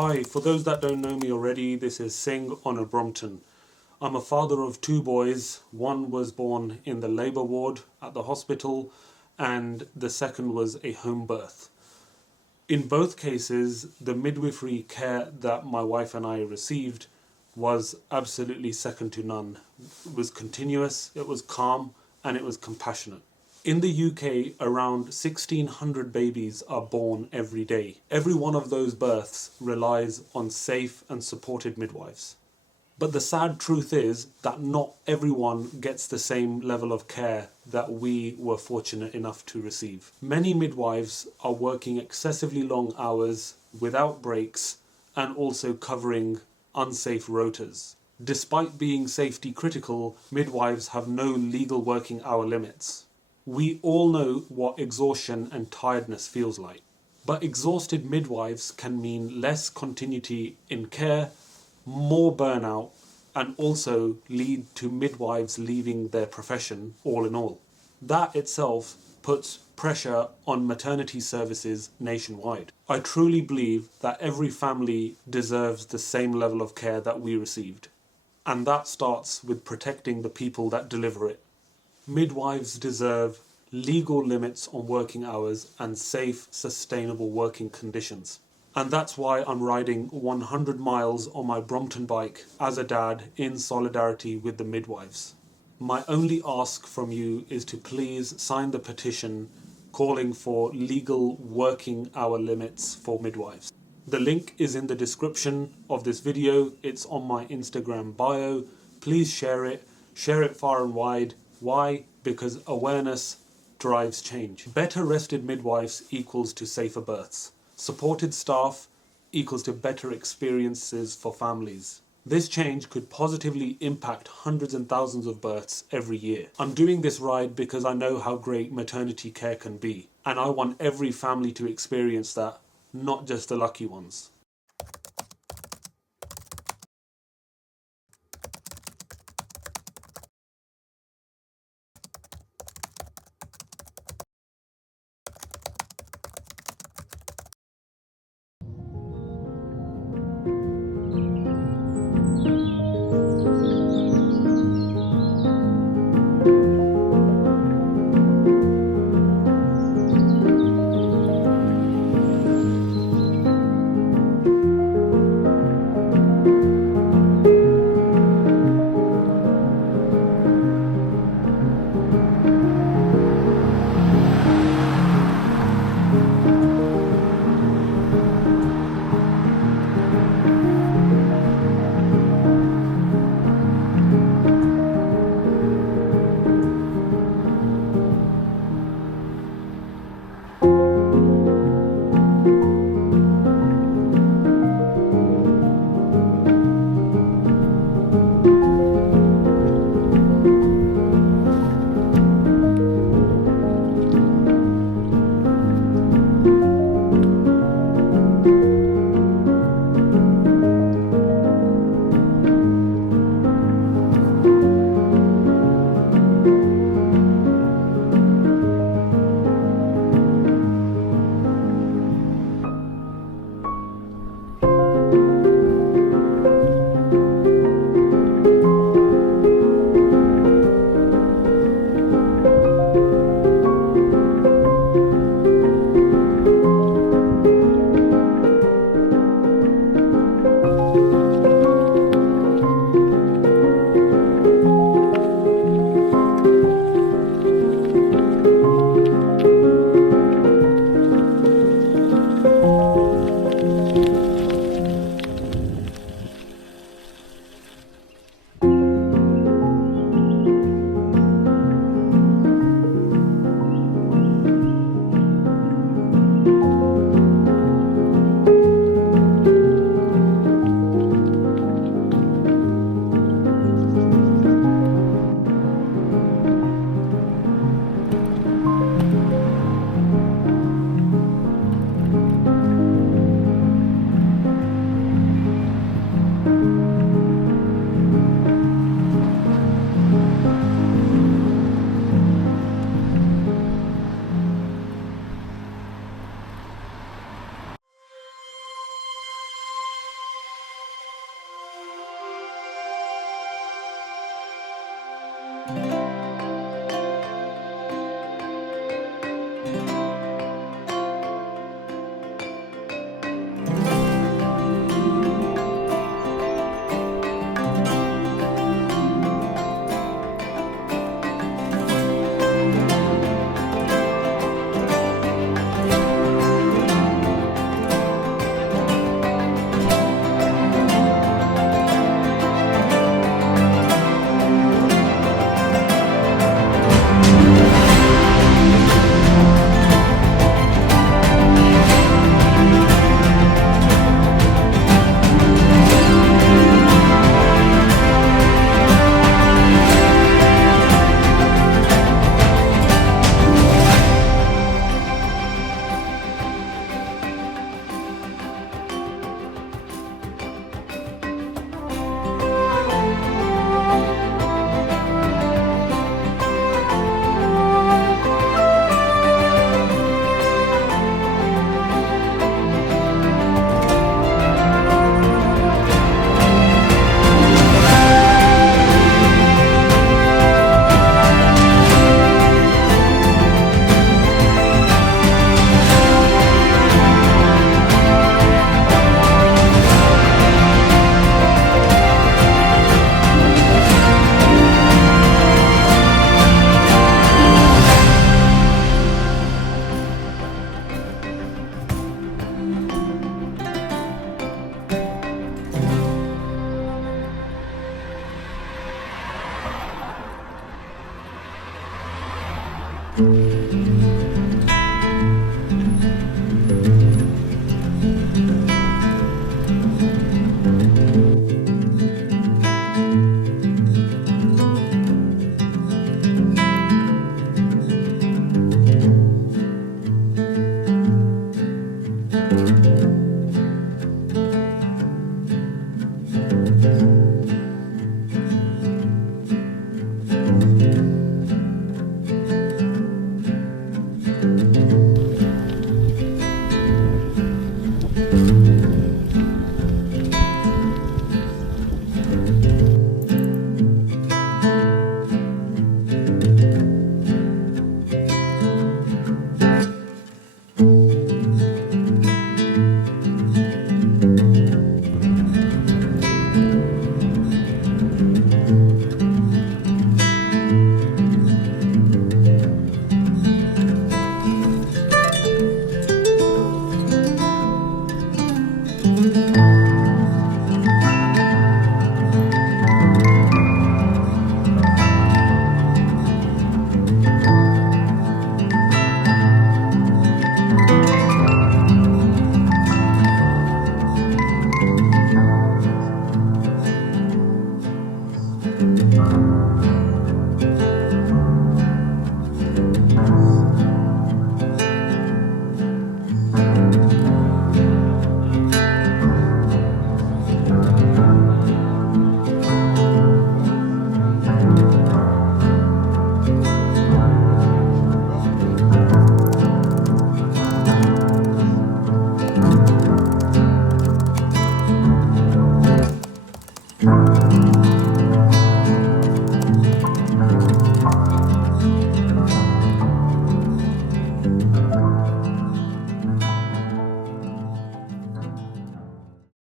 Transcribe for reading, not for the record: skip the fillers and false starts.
Hi, for those that don't know me already, this is Singh on a Brompton. I'm a father of two boys. One was born in the labour ward at the hospital and the second was a home birth. In both cases, the midwifery care that my wife and I received was absolutely second to none. It was continuous, it was calm, and it was compassionate. In the UK, around 1,600 babies are born every day. Every one of those births relies on safe and supported midwives. But the sad truth is that not everyone gets the same level of care that we were fortunate enough to receive. Many midwives are working excessively long hours without breaks and also covering unsafe rotas. Despite being safety critical, midwives have no legal working hour limits. We all know what exhaustion and tiredness feels like. But exhausted midwives can mean less continuity in care, more burnout, and also lead to midwives leaving their profession all in all. That itself puts pressure on maternity services nationwide. I truly believe that every family deserves the same level of care that we received. And that starts with protecting the people that deliver it. Midwives deserve legal limits on working hours and safe, sustainable working conditions. And that's why I'm riding 100 miles on my Brompton bike as a dad in solidarity with the midwives. My only ask from you is to please sign the petition calling for legal working hour limits for midwives. The link is in the description of this video. It's on my Instagram bio. Please share it far and wide. Why? Because awareness drives change. Better rested midwives equals to safer births. Supported staff equals to better experiences for families. This change could positively impact hundreds and thousands of births every year. I'm doing this ride because I know how great maternity care can be, and I want every family to experience that, not just the lucky ones. you.